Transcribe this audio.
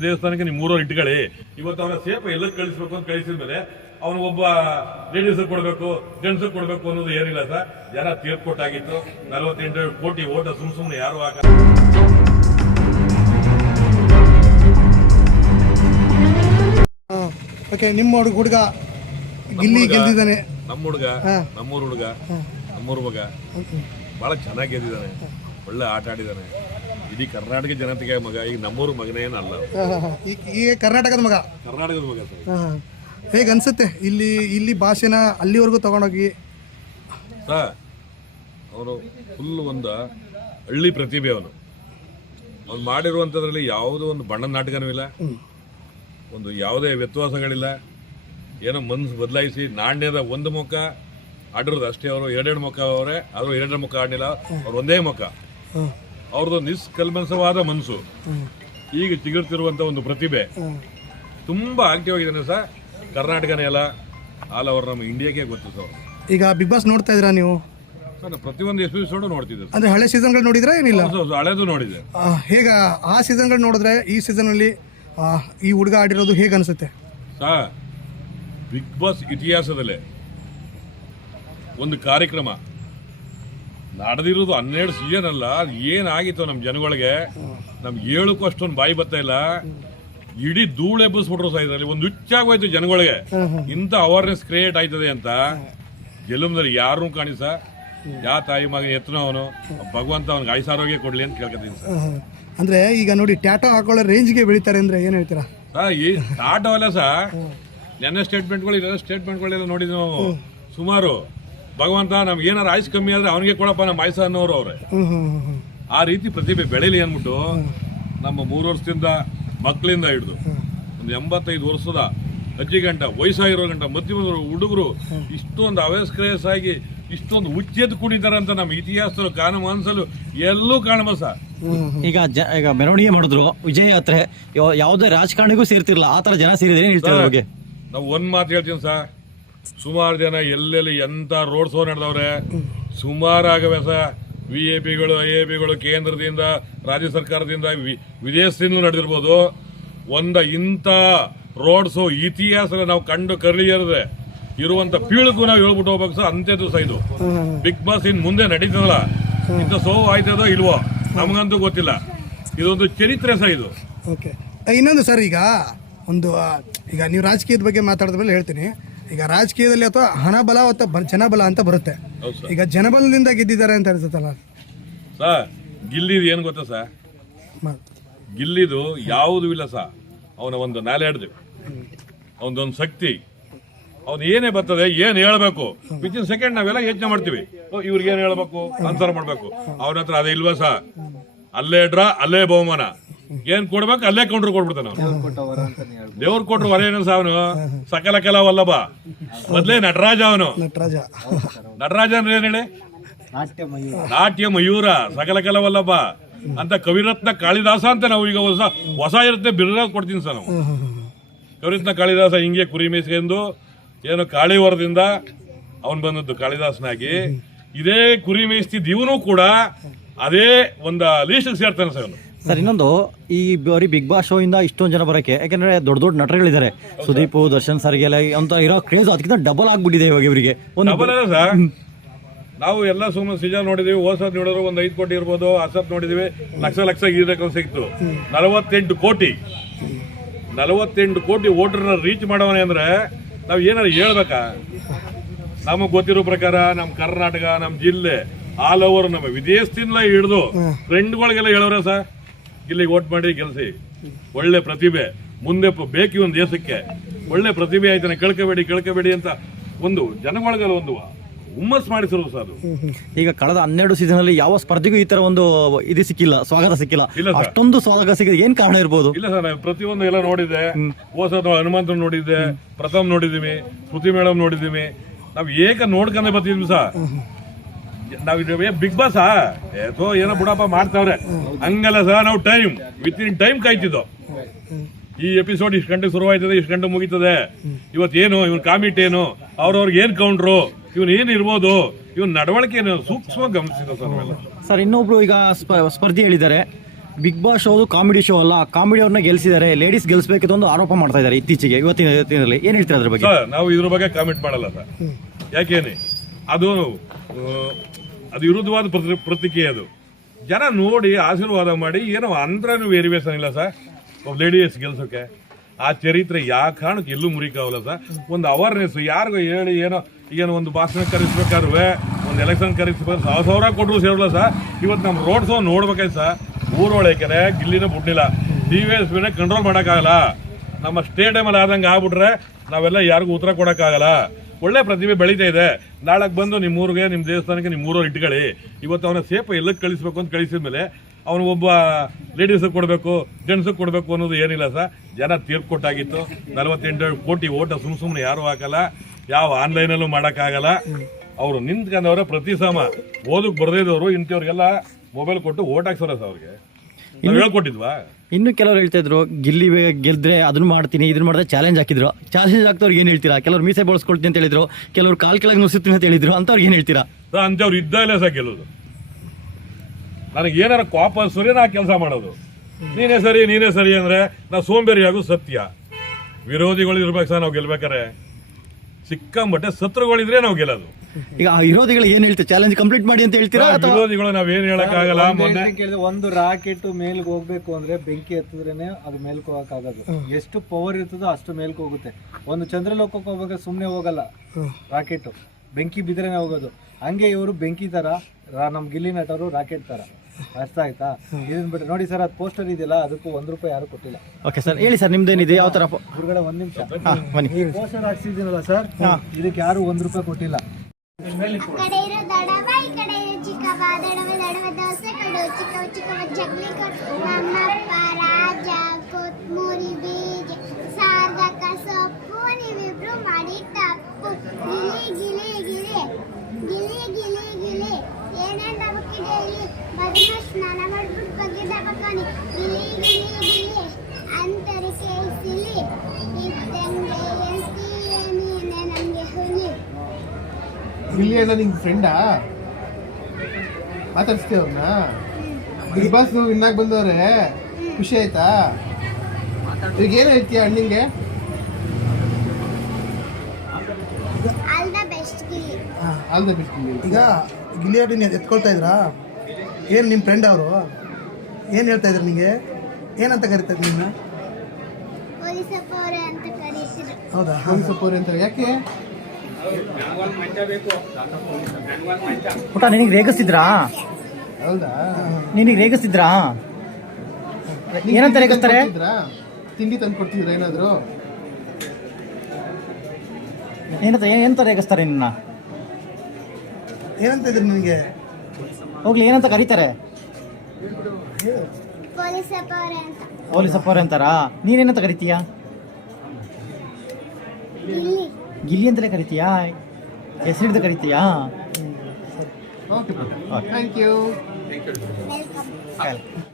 ದೇವಸ್ಥಾನಕ್ಕೆ ನೀವು 3 ಇಟ್ಕೊಳ್ಳಿ. ಇವತ್ತು ಅವನ ಸೇಪ ಎಲ್ಲ ಕಳಿಸ್ಬೇಕು ಅಂತ ಕಳಿಸಿದ ಮೇಲೆ ಅವನು ಒಬ್ಬ ಲೇಡೀಸ್ ಕೊಡ್ಬೇಕು ಜೆಂಟ್ಸ್ ಕೊಡ್ಬೇಕು ಅನ್ನೋದು ಏನಿಲ್ಲ ಸರ್. ಜನ ತೀರ್ಪು ಕೊಟ್ಟಾಗಿತ್ತು. 48 ಕೋಟಿ ಓಟ ಸುಮ್ಮನೆ ಯಾರು ಹಾಕ. ಓಕೆ, ನಿಮ್ಮ ಹುಡುಗ ಗಿಲ್ಲಿ ಗೆದ್ದಿದ್ದಾನೆ. ನಮ್ಮ ಹುಡುಗ, ನಮ್ಮೂರು ಹುಡುಗ, ನಮ್ಮೂರು ಮಗ ಬಹಳ ಚೆನ್ನಾಗಿ ಗೆದ್ದಿದ್ದಾನೆ. ಒಳ್ಳೆ ಆಟ ಆಡಿದ್ದಾನೆ. ಇಡೀ ಕರ್ನಾಟಕ ಜನತೆಗೆ ಮಗ. ಈಗ ನಮ್ಮೂರು ಮಗನೇನು ಅಲ್ಲ, ಈಗ ಕರ್ನಾಟಕದ ಮಗ, ಕರ್ನಾಟಕದ ಮಗ ಸರ್. ಹೇಗೆ ಅನ್ಸುತ್ತೆ ಇಲ್ಲಿ ಭಾಷೆನ ಅಲ್ಲಿವರೆಗೂ ತಗೊಂಡೋಗಿ? ಸರ್, ಅವನು ಫುಲ್ ಒಂದು ಹಳ್ಳಿ ಪ್ರತಿಭೆ. ಅವನು ಮಾಡಿರುವಂಥದ್ರಲ್ಲಿ ಯಾವುದೋ ಒಂದು ಬಣ್ಣದ ನಾಟಕನೂ ಇಲ್ಲ, ಒಂದು ಯಾವುದೇ ವ್ಯತ್ಯಾಸಗಳಿಲ್ಲ. ಏನೋ ಮನಸ್ಸು ಬದಲಾಯಿಸಿ ನಾಣ್ಯದ ಒಂದು ಮುಖ ಆಡಿರೋದು ಅಷ್ಟೇ. ಅವರು 2 ಮುಖ ಅವರೇ, ಅವರು 2 ಮುಖ ಆಡಲಿಲ್ಲ, ಅವ್ರು ಒಂದೇ ಮುಖ. ಅವ್ರದ್ದು ನಿಷ್ಕಲ್ಮಸವಾದ ಮನಸ್ಸು, ಈಗ ಚಿಗುರ್ತಿರುವಂಥ ಒಂದು ಪ್ರತಿಭೆ. ತುಂಬ ಆಕ್ಟಿವ್ ಆಗಿದ್ದಾನೆ ಸರ್. ಕರ್ನಾಟಕನೇ ಅಲ್ಲ, ಆಲ್ ಓವರ್ ನಮ್ಮ ಇಂಡಿಯಾಗೆ ಗೊತ್ತು ಸರ್. ಈಗ ಬಿಗ್ ಬಾಸ್ ನೋಡ್ತಾ ಇದ್ದೀರಾ ನೀವು? ಸರ್, ಪ್ರತಿಯೊಂದು ಎಪಿಸೋಡು ನೋಡ್ತಿದ್ದೆ. ಅಂದ್ರೆ ಹಳೆ ಸೀಸನ್ಗಳು ನೋಡಿದ್ರೆ ಏನಿಲ್ಲ? ಹಳೇದು ನೋಡಿದೆ. ಹೇಗ ಆ ಸೀಸನ್ಗಳು ನೋಡಿದ್ರೆ ಈ ಸೀಸನಲ್ಲಿ ಈ ಹುಡುಗ ಆಡಿರೋದು ಹೇಗೆ ಅನಿಸುತ್ತೆ ಸರ್? ಬಿಗ್ ಬಾಸ್ ಇತಿಹಾಸದಲ್ಲೇ ಒಂದು ಕಾರ್ಯಕ್ರಮ ನಡೆದಿರೋದು 12 ಸೀಸನ್ ಅಲ್ಲ. ಅದು ಏನಾಗಿತ್ತು ನಮ್ಮ ಜನಗಳಿಗೆ, ನಮ್ಗೆ ಹೇಳಕ್ಕೂ ಅಷ್ಟೊಂದು ಬಾಯಿ ಬರ್ತಾ ಇಲ್ಲ. ಇಡೀ ಧೂಳು ಎಬ್ಬಿಸ್ಬಿಟ್ರು ಸಹ. ಇದರಲ್ಲಿ ಒಂದು ಹುಚ್ಚಾಗೋಯ್ತು ಜನಗಳಿಗೆ. ಇಂಥ ಅವೇರ್ನೆಸ್ ಕ್ರಿಯೇಟ್ ಆಯ್ತದೆ ಅಂತ ಜಲಮದಲ್ಲಿ ಯಾರೂ ಕಾಣಿಸ. ಯಾವ ತಾಯಿ ಮಗ ಎತ್ತನೋ ಅವನು, ಭಗವಂತ ಅವನಿಗೆ ಆಯುಸಾರೋಗ್ಯ ಕೊಡ್ಲಿ ಅಂತ ಕೇಳ್ಕೊತೀನಿ ಸರ್. ಅಂದ್ರೆ ಈಗ ನೋಡಿ, ಟ್ಯಾಟೋ ಹಾಕೊಳ್ಳೋ ರೇಂಜ್ಗೆ ಬೆಳಿತಾರೆ ಅಂದ್ರೆ ಏನ್ ಹೇಳ್ತೀರಾ ಸರ್? ಈ ಟಾಟೋ ಅಲ್ಲ ಸರ್, ನೆನ್ನೆ ಸ್ಟೇಟ್ಮೆಂಟ್ಗಳೆಲ್ಲ ನೋಡಿದ್ವಿ ನಾವು ಸುಮಾರು. ಭಗವಂತ ನಮ್ಗೆ ಏನಾರು ಆಯ್ಸ್ ಕಮ್ಮಿ ಆದ್ರೆ ಅವನಿಗೆ ಕೊಡಪ್ಪ ನಮ್ಮ ಆಯ್ಸ ಅನ್ನೋರು ಅವ್ರೆ. ಆ ರೀತಿ ಪ್ರತಿಭೆ ಬೆಳೀಲಿ ಅಂದ್ಬಿಟ್ಟು ನಮ್ಮ 3 ವರ್ಷದಿಂದ ಮಕ್ಕಳಿಂದ ಹಿಡಿದು ಒಂದು 85 ವರ್ಷದ ಅಜ್ಜಿ ಗಂಟ, ವಯಸ್ಸಾಗಿರೋ ಗಂಟ, ಮಧ್ಯಮ ಹುಡುಗರು ಇಷ್ಟೊಂದು ಅವೇಸ್ಕ್ರೇಸ್ ಆಗಿ ಇಷ್ಟೊಂದು ಹುಚ್ಚೆದ್ದು ಕುಣಿತಾರೆ ಅಂತ ನಮ್ಮ ಇತಿಹಾಸದಲ್ಲೂ ಕಾಣಮನ್ಸಲು ಎಲ್ಲೂ ಕಾಣಬಸ. ಈಗ ಮೆರವಣಿಗೆ ಮಾಡಿದ್ರು, ವಿಜಯ ಯಾತ್ರೆ, ಯಾವುದೇ ರಾಜಕಾರಣಿಗೂ ಸೇರ್ತಿರ್ಲಿಲ್ಲ, ಆ ತರ ಜನ ಸೇರಿದ್ರೆ ಹೇಳ್ತಾರೆ. ನಾವು ಒಂದ್ ಮಾತು ಹೇಳ್ತೀನಿ ಸರ್, ಸುಮಾರು ಜನ ಎಲ್ಲೆಲ್ಲಿ ಎಂತ ರೋಡ್ ಶೋ ನಡೆದವ್ರೆ, ಸುಮಾರು ಆಗವೆ ಸರ್. VIP ಗಳು, IAPಗಳು ಕೇಂದ್ರದಿಂದ, ರಾಜ್ಯ ಸರ್ಕಾರದಿಂದ, ವಿದೇಶದಿಂದ ನಡೆದಿರ್ಬೋದು. ಇಂಥ ರೋಡ್ ಶೋ ಇತಿಹಾಸ ನಾವು ಕಂಡು ಕರಳಿಯರದೆ ಇರುವಂತ ಪೀಳಿಗೂ ನಾವು ಹೇಳ್ಬಿಟ್ಟು ಹೋಗ್ಬೇಕು ಸರ್. ಅಂತ್ಯದ್ದು ಸಹ ಇದು ಬಿಗ್ ಬಾಸ್ ಇನ್ ಮುಂದೆ ನಡೀತದಲ್ಲ, ಇಂಥ ಶೋ ಆಯ್ತದೋ ಇಲ್ವೋ ನಮಗಂತೂ ಗೊತ್ತಿಲ್ಲ. ಇದೊಂದು ಚರಿತ್ರೆ ಸಹ ಇದು. ಓಕೆ, ಇನ್ನೊಂದು ಸರ್, ಈಗ ನೀವು ರಾಜಕೀಯದ ಬಗ್ಗೆ ಮಾತಾಡಿದ ಮೇಲೆ ಹೇಳ್ತೀನಿ. ಈಗ ರಾಜಕೀಯದಲ್ಲಿ ಅಥವಾ ಹಣಬಲ ಅಥವಾ ಜನಬಲ ಅಂತ ಬರುತ್ತೆ. ಈಗ ಜನಬಲದಿಂದ ಗೆದ್ದಿದ್ದಾರೆ ಅಂತ ಅನ್ಸುತ್ತಲ್ಲ ಸರ್? ಗಿಲ್ಲಿದು ಏನು ಗೊತ್ತಾ ಸರ್? ಗಿಲ್ಲಿದು ಯಾವುದೂ ಇಲ್ಲ ಸರ್. ಅವನ ಒಂದು ನಾಲೆಡ್ದು, ಅವನದೊಂದು ಶಕ್ತಿ, ಅವ್ನು ಏನೇ ಬರ್ತದೆ, ಏನ್ ಹೇಳ್ಬೇಕು ವಿತಿನ್ ಸೆಕೆಂಡ್ ನಾವೆಲ್ಲ ಯೋಚನೆ ಮಾಡ್ತೀವಿ. ಇವ್ರಿಗೆ ಏನ್ ಹೇಳ್ಬೇಕು, ಆನ್ಸರ್ ಮಾಡ್ಬೇಕು. ಅವನ ಹತ್ರ ಅದೇ ಇಲ್ವಾ ಸರ್? ಅಲ್ಲೇ ಡ್ರಾ, ಅಲ್ಲೇ ಬಹುಮಾನ, ಏನ್ ಕೊಡ್ಬೇಕು ಅಲ್ಲೇ ಕೌಂಟ್ರ್ ಕೊಡ್ಬಿಡ್ತಾನ. ದೇವ್ರು ಕೊಟ್ರು ವರ ಏನು ಸಹ. ಅವನು ಸಕಲ ಕಲಾ ವಲ್ಲಭ, ಮೊದ್ಲೇ ನಟರಾಜ. ಅವನು ನಟರಾಜ ಅಂದ್ರೆ ಏನ್ ಹೇಳಿ? ನಾಟ್ಯ ಮಯೂರ, ಸಕಲ ಕಲಾ ವಲ್ಲಭ ಅಂತ ಕವಿರತ್ನ ಕಾಳಿದಾಸ ಅಂತ ನಾವು ಈಗ ಹೊಸ ಇರುತ್ತೆ ಬಿರುದ ಕೊಡ್ತೀನಿ ಸರ್ ನಾವು. ಕವಿರತ್ನ ಕಾಳಿದಾಸ ಹಿಂಗೆ ಕುರಿ ಮೇಯಿಸ್ಕೊಂಡು ಏನು ಕಾಳಿವರದಿಂದ ಅವನು ಬಂದದ್ದು ಕಾಳಿದಾಸನಾಗಿ. ಇದೇ ಕುರಿ ಮೇಯಿಸ್ತಿದ್ದು ಇವನು ಕೂಡ ಅದೇ ಒಂದು ಲೀಸ್ಟ್ ಸೇರ್ತಾನೆ ಸರ್ ಅವನು. ಸರ್, ಇನ್ನೊಂದು, ಈ ಬರೀ ಬಿಗ್ ಬಾಸ್ ಶೋ ಇಂದ ಇಷ್ಟೊಂದು ಜನ ಬರೋಕೆ, ಯಾಕಂದ್ರೆ ದೊಡ್ಡ ದೊಡ್ಡ ನಟರುಗಳಿದ್ದಾರೆ. ಸುದೀಪ್, ದರ್ಶನ್ ಸರ್ಗೆಲ್ಲ ಅಂತ ಇರೋ ಕ್ರೇಜ್ ಅದಕ್ಕಿಂತ ಡಬಲ್ ಆಗ್ಬಿಟ್ಟಿದೆ ಇವಾಗ ಇವರಿಗೆ. ಡಬಲ್ ಅಲ್ಲ ಸರ್. ನಾವು ಎಲ್ಲ ಸುಮ್ಮನೆ ಸೀಸನ್ ನೋಡಿದೀವಿ. ಹೋಸದ್ ನೋಡಿದ್ರು ಒಂದು 5 ಕೋಟಿ ಇರ್ಬೋದು. ಅಸತ್ ನೋಡಿದೀವಿ, ಲಕ್ಷ ಗೀರಕ ಸಿಕ್ತು. 48 ಕೋಟಿ ವೋಟರ್ನ ರೀಚ್ ಮಾಡವನೇ ಅಂದ್ರೆ ನಾವ್ ಏನಾರು ಹೇಳ್ಬೇಕಾ? ನಮಗ್ ಗೊತ್ತಿರೋ ಪ್ರಕಾರ ನಮ್ಮ ಕರ್ನಾಟಕ, ನಮ್ಮ ಜಿಲ್ಲೆ, ಆಲ್ ಓವರ್, ನಮ್ಮ ವಿದೇಶದಿಂದ ಹಿಡಿದು ಫ್ರೆಂಡ್ಗಳಿಗೆಲ್ಲ ಹೇಳೋರ ಸರ್, ಇಲ್ಲಿಗೆ ವೋಟ್ ಮಾಡಿ ಗೆಲ್ಸಿ. ಒಳ್ಳೆ ಪ್ರತಿಭೆ ಮುಂದೆ ಬೇಕು ಒಂದು ದೇಶಕ್ಕೆ. ಒಳ್ಳೆ ಪ್ರತಿಭೆ ಆಯ್ತಾನೆ, ಕೇಳ್ಕೋಬೇಡಿ ಅಂತ ಒಂದು ಜನಗಳಿಗೆಲ್ಲ ಒಂದು ಹುಮ್ಮಸ್ ಮಾಡಿಸಿರೋದು ಸರ್ ಅದು. ಈಗ ಕಳೆದ 12 ಸೀಸನ್ ಅಲ್ಲಿ ಯಾವ ಸ್ಪರ್ಧೆಗೂ ಈ ತರ ಒಂದು ಇದು ಸಿಕ್ಕಿಲ್ಲ, ಸ್ವಾಗತ ಸಿಕ್ಕಿಲ್ಲ. ಅಷ್ಟೊಂದು ಸ್ವಾಗತ ಸಿಕ್ಕಿದೆ, ಏನ್ ಕಾರಣ ಇರ್ಬೋದು? ಇಲ್ಲ ಸರ್, ನಾವು ಪ್ರತಿಯೊಂದು ಎಲ್ಲ ನೋಡಿದ್ದೆ. ಹೋಸದ ಹನುಮಂತ ನೋಡಿದ್ದೆ, ಪ್ರಥಮ್ ನೋಡಿದೀವಿ, ಶ್ರುತಿ ಮೇಡಮ್ ನೋಡಿದೀವಿ. ನಾವ್ ಏಕ ನೋಡ್ಕೊಂಡೆ ಬರ್ತಿದ್ವಿ ಸರ್. ನಾವ್ ಬಿಗ್ ಬಾಸ್ ಏನೋ ಬುಡಪ್ಪ ಮಾಡ್ತಾವ್ರೆ ಹಂಗಲ್ಲ ಸರ್. ನಾವು ವಿತಿನ್ ಟೈಮ್ ಕಾಯ್ತಿದ್ದೋ. ಈ ಎಪಿಸೋಡ್ ಇಷ್ಟು ಗಂಟೆ ಶುರುವಾಯ್ತದೆ, ಇಷ್ಟು ಗಂಟೆ ಮುಗೀತದೆ, ಇವತ್ತೇನು, ಇವನ್ ಕಾಮಿಟ್ ಏನು, ಅವ್ರವ್ರಿಗೆ ಏನ್ ಕೌಂಟ್ರು, ಇವನ್ ಏನ್ ಇರ್ಬೋದು, ಇವನ್ ನಡವಳಿಕೆ ಸೂಕ್ಷ್ಮ ಗಮನಿಸಿದ ಸರ್. ಸರ್, ಇನ್ನೊಬ್ರು ಈಗ ಸ್ಪರ್ಧಿ ಹೇಳಿದ್ದಾರೆ, Bigg Boss show comedy show ಅಲ್ಲ, ಕಾಮಿಡಿ ಅವ್ರನ್ನ ಗೆಲ್ಸಿದ್ದಾರೆ, ಲೇಡೀಸ್ ಗೆಲ್ಸ್ಬೇಕಿತ್ತು ಒಂದು ಆರೋಪ ಮಾಡ್ತಾ ಇದ್ದಾರೆ ಇತ್ತೀಚೆಗೆ ಇವತ್ತಿನ ದಿನದಲ್ಲಿ. ಏನ್ ಹೇಳ್ತೀರಾ ಅದ್ರ ಬಗ್ಗೆ? ಸರ್ ನಾವು ಇದ್ರ ಬಗ್ಗೆ ಕಾಮೆಂಟ್ ಮಾಡಲ್ಲ ಸರ್. ಯಾಕೇನೆ ಅದು ಅದು ವಿರುದ್ಧವಾದ ಪ್ರತಿಕ್ರಿಯೆ. ಅದು ಜನ ನೋಡಿ ಆಶೀರ್ವಾದ ಮಾಡಿ ಏನೋ ಅಂದ್ರೂ ವೇರಿಯೇಷನ್ ಇಲ್ಲ ಸರ್. ಒಬ್ಬ ಲೇಡೀಸ್ ಗೆಲ್ಸೋಕೆ ಆ ಚರಿತ್ರೆ ಯಾವ ಕಾರಣಕ್ಕೆ ಎಲ್ಲೂ ಮುರಿಕಾವಲ್ಲ ಸರ್. ಒಂದು ಅವೇರ್ನೆಸ್ ಯಾರಿಗೂ ಹೇಳಿ ಏನೋ ಒಂದು ಭಾಷಣ ಕರೆಸ್ಬೇಕಾದ್ರೆ ಒಂದು ಎಲೆಕ್ಷನ್ ಕರೆಸ್ಬೇಕು 1,000 ಕೊಟ್ಟರು ಸೇರಲ್ಲ ಸರ್. ಇವತ್ತು ನಮ್ಮ ರೋಡ್ ಶೋ ನೋಡ್ಬೇಕಾಯ್ತು ಸರ್. ಊರೊಳಗೆ ಗಿಲ್ಲಿನ ಬಿಡ್ಲಿಲ್ಲ, DVSPನೇ ಕಂಟ್ರೋಲ್ ಮಾಡೋಕ್ಕಾಗಲ್ಲ. ನಮ್ಮ ಸ್ಟೇಡಿಯಮಲ್ಲಿ ಆದಂಗೆ ಆಗ್ಬಿಟ್ರೆ ನಾವೆಲ್ಲ ಯಾರಿಗೂ ಉತ್ತರ ಕೊಡೋಕ್ಕಾಗಲ್ಲ. ಒಳ್ಳೆ ಪ್ರತಿಭೆ ಬೆಳೀತಾ ಇದೆ. ನಾಳೆ ಬಂದು ನಿಮ್ಮ ಊರಿಗೆ, ನಿಮ್ಮ ದೇವಸ್ಥಾನಕ್ಕೆ, ನಿಮ್ಮ ಊರವ್ರು ಇಟ್ಕೊಳ್ಳಿ. ಇವತ್ತು ಅವನ ಸೇಫ್ ಎಲ್ಲಕ್ಕೆ ಕಳಿಸ್ಬೇಕು ಅಂತ ಕಳಿಸಿದ ಮೇಲೆ ಅವನು ಒಬ್ಬ ಲೇಡೀಸಿಗೆ ಕೊಡಬೇಕು, ಜೆಂಟ್ಸಿಗೆ ಕೊಡಬೇಕು ಅನ್ನೋದು ಏನಿಲ್ಲ ಸರ್. ಜನ ತೀರ್ಪು ಕೊಟ್ಟಾಗಿತ್ತು. 48 ಕೋಟಿ ಓಟ ಸುಮ್ಮನೆ ಯಾರು ಹಾಕಲ್ಲ, ಯಾವ ಆನ್ಲೈನಲ್ಲೂ ಮಾಡೋಕ್ಕಾಗಲ್ಲ. ಅವರು ನಿಂತ್ಕೊಂಡವ್ರೆ ಪ್ರತಿ ಸಮ ಓದಕ್ಕೆ ಬರದಿದ್ದವರು ಇಂಥವ್ರಿಗೆಲ್ಲ ಮೊಬೈಲ್ ಕೊಟ್ಟು ಓಟ್ ಹಾಕ್ಸೋರ ಸರ್. ಅವ್ರಿಗೆ ನಾವು ಹೇಳ್ಕೊಟ್ಟಿದ್ವಾ? ಇನ್ನು ಕೆಲವರು ಹೇಳ್ತಾ ಇದ್ರು ಗಿಲ್ಲಿ ಗೆಲ್ದ್ರೆ ಅದನ್ನ ಮಾಡ್ತೀನಿ ಇದನ್ನ ಮಾಡಿದ್ರೆ ಚಾಲೆಂಜ್ ಹಾಕಿದ್ರು. ಚಾಲೆಂಜ್ ಹಾಕ್ತವ್ರಿಗೆ ಏನ್ ಹೇಳ್ತೀರಾ? ಕೆಲವರು ಮೀಸೆ ಬಳಸ್ಕೊಳ್ತೀನಿ ಅಂತ ಹೇಳಿದ್ರು, ಕೆಲವರು ಕಾಲ್ ಕೆಳಗೆ ನುಸುತ್ತೀನಿ ಅಂತ ಹೇಳಿದ್ರು. ಅಂತವ್ರಿಗೆ ಏನ್ ಹೇಳ್ತೀರಾ? ಅಂಥವ್ರು ಇದ್ದಾಗಲೇ ಸಹ ಗೆಲ್ಲೋದು. ನನಗೆ ಏನಾರ ಕೋಪ ಸುರಿ ನಾ ಕೆಲಸ ಮಾಡೋದು. ನೀನೇ ಸರಿ ಅಂದ್ರೆ ನಾವು ಸೋಂಬೇರಿ ಆಗೋದು ಸತ್ಯ. ವಿರೋಧಿಗಳು ಇರ್ಬೇಕು ಸರ್ ನಾವು ಗೆಲ್ಬೇಕಾರೆ. ಸಿಕ್ಕಾಂಬಟ್ಟೆ ಶತ್ರುಗಳಿದ್ರೆ ನಾವು ಗೆಲ್ಲೋದು. ಈಗ ಆ ವಿರೋಧಿಗಳು ಏನ್ ಹೇಳ್ತಾರೆ? ಚಾಲೆಂಜ್ ಕಂಪ್ಲೀಟ್ ಮಾಡಿ ಅಂತ ಹೇಳ್ತೀರಾ? ವಿರೋಧಿಗಳು ನಾವೇನ್ ಹೇಳಕ್ಕಾಗಲ್ಲ. ಮೊನ್ನೆ ಒಂದು ರಾಕೆಟ್ ಮೇಲ್ಗೆ ಹೋಗ್ಬೇಕು ಅಂದ್ರೆ ಬೆಂಕಿ ಹತ್ತಿದ್ರೇನೆ ಅದು ಮೇಲ್ಕ್ ಹೋಗಕ್ಕಾಗೋದು. ಎಷ್ಟು ಪವರ್ ಇರ್ತದೋ ಅಷ್ಟು ಮೇಲ್ಕ್ ಹೋಗುತ್ತೆ. ಒಂದು ಚಂದ್ರಲೋಕಕ್ಕೆ ಹೋಗ್ಬೇಕು ಸುಮ್ನೆ ಹೋಗಲ್ಲ ರಾಕೆಟ್, ಬೆಂಕಿ ಬಿದ್ರೇನೆ ಹೋಗೋದು. ಹಂಗೆ ಇವರು ಬೆಂಕಿ ತರ, ನಮ್ ಗಿಲ್ಲಿ ನಟರು ರಾಕೆಟ್ ತರ. ಅರ್ಥ ಆಯ್ತಾ? ಇದನ್ ಬಿಟ್ಟು ನೋಡಿ ಸರ್, ಅದು ಪೋಸ್ಟರ್ ಇದೆಯಲ್ಲ, ಅದಕ್ಕೂ ₹1 ಯಾರು ಕೊಟ್ಟಿಲ್ಲ. ಓಕೆ ಸರ್, ಹೇಳಿ ಸರ್ ನಿಮ್ದೇನಿದೆ? ಯಾವ ತರ ಹೊರಗಡೆ 1 ನಿಮಿಷ ಬನ್ನಿ. ಈ ಪೋಸ್ಟರ್ ಹಾಕ್ಸಿದ್ದೀನಲ್ಲ ಸರ್, ಇದಕ್ಕೆ ಯಾರು ₹1 ಕೊಟ್ಟಿಲ್ಲ. ಕಡೆ ಇರೋ ದಡವ, ಈ ಕಡೆ ಇರೋ ಚಿಕ್ಕವ, ದಡವ ದೋಸೆ ಕೊಡು, ಚಿಕ್ಕವ ಜಗ್ಲಿ ಕೊಡು, ನಮ್ಮಪ್ಪ ರಾಜ ಕೊತ್ಮೂರಿ ಬೀಜ ಸಾರ್ದಕ ಸೊಪ್ಪು, ನೀವಿಬ್ರು ಮಾಡಿ ತಪ್ಪು. ಗಿಲಿ ಏನೇನ್ ದಬಕ್ಕಿದೆ ಇಲ್ಲಿ? ಬದನ ಸ್ನಾನ ಮಾಡ್ಬಿಟ್ಟು ಬಗ್ಗೆ ದಬಕಾನಿ. ಗಿಲಿ ಅಂತರಿಕೆ ಸಿಲಿ ಇದ್ದಂಗೆ ನೀನೆ ನಮ್ಗೆ ಹುಲಿ. ಗಿಲ್ಲಿ ಅಣ್ಣ ನಿಂಗೆ ಫ್ರೆಂಡಾ? ಮಾತಾಡ್ಸ್ತೀವಿ ಅವ್ರನ್ನ? ಬಿಗ್ ಬಾಸ್ ವಿನ್ನಾಗ ಬಂದವ್ರೆ, ಖುಷಿ ಆಯ್ತಾ? ಈಗ ಏನು ಹೇಳ್ತೀಯ ಅಣ್ಣಂಗೆ? All the best Gilli. All the best. ಈಗ ಗಿಲಿಯಾಡಿ ಎತ್ಕೊಳ್ತಾ ಇದ್ರಾ? ಏನು ನಿಮ್ಮ ಫ್ರೆಂಡ್ ಅವರು ಏನು ಹೇಳ್ತಾ ಇದ್ರು ನಿಮಗೆ? ಏನಂತ ಕರಿತಾ ಇದ್ರು ನಿನ್ನ? ಪೊಲೀಸಪ್ಪ ಅವರೇ ಅಂತ ಕರೀತಿದ್ರು. ಹೌದಾ? ಸಪೋರ್ ಅಂತ ಯಾಕೆ? ಊಟ ನಿನಗೆ ರೇಗಿಸ್ತಿದ್ರಾ? ಹೌದಾ? ನಿನಗೆ ರೇಗಿಸ್ತಿದ್ರಾ? ಏನಂತ ರೇಗಿಸ್ತಾರೆ? ತಿಂಡಿ ತಂದು ಕೊಡ್ತಿದ್ರ ಏನಾದ್ರು? ಏನಂತ ರೇಗಿಸ್ತಾರೆ ನಿನ್ನ? ಏನಂತ ಇದ್ರು ನಿನಗೆ? ಹೋಗ್ಲಿ, ಏನಂತ ಕರೀತಾರೆ? ಪೊಲೀಸಪ್ಪ ಅವರೇ ಅಂತ. ಪೊಲೀಸಪ್ಪ ಅವ್ರೆ ಅಂತಾರಾ? ನೀನೇನಂತ ಕರಿತೀಯಾ? ಗಿಲ್ಲಿ. ಗಿಲ್ಲಿ ಅಂತಲೇ ಕರಿತೀಯಾ? ಹೆಸರಿಡ್ದು ಕರಿತೀಯಾ? Okay, thank you. ವೆಲ್ಕಮ್.